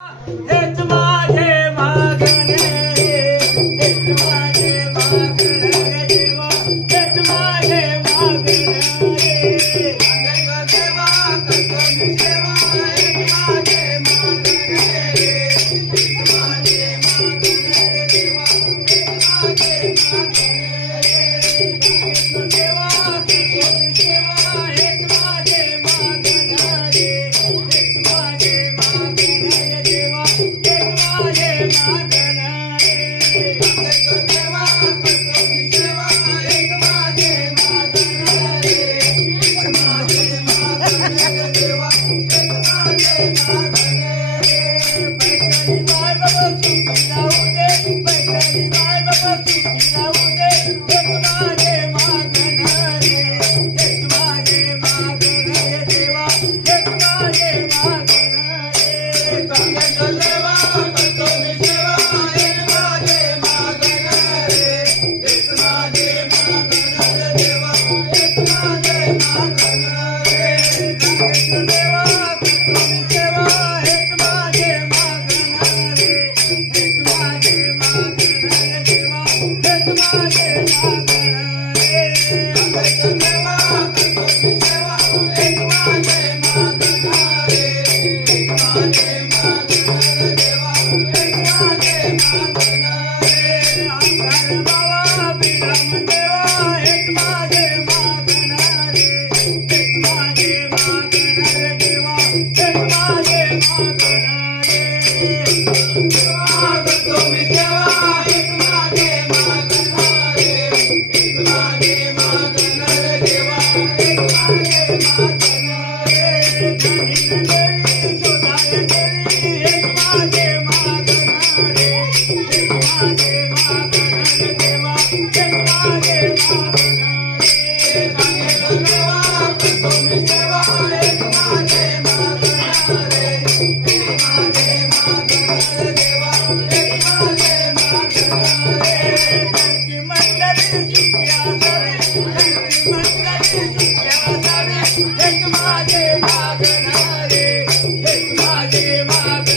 हेच माझे Thank you. शिवाय एक माझे मागणारे माझे माग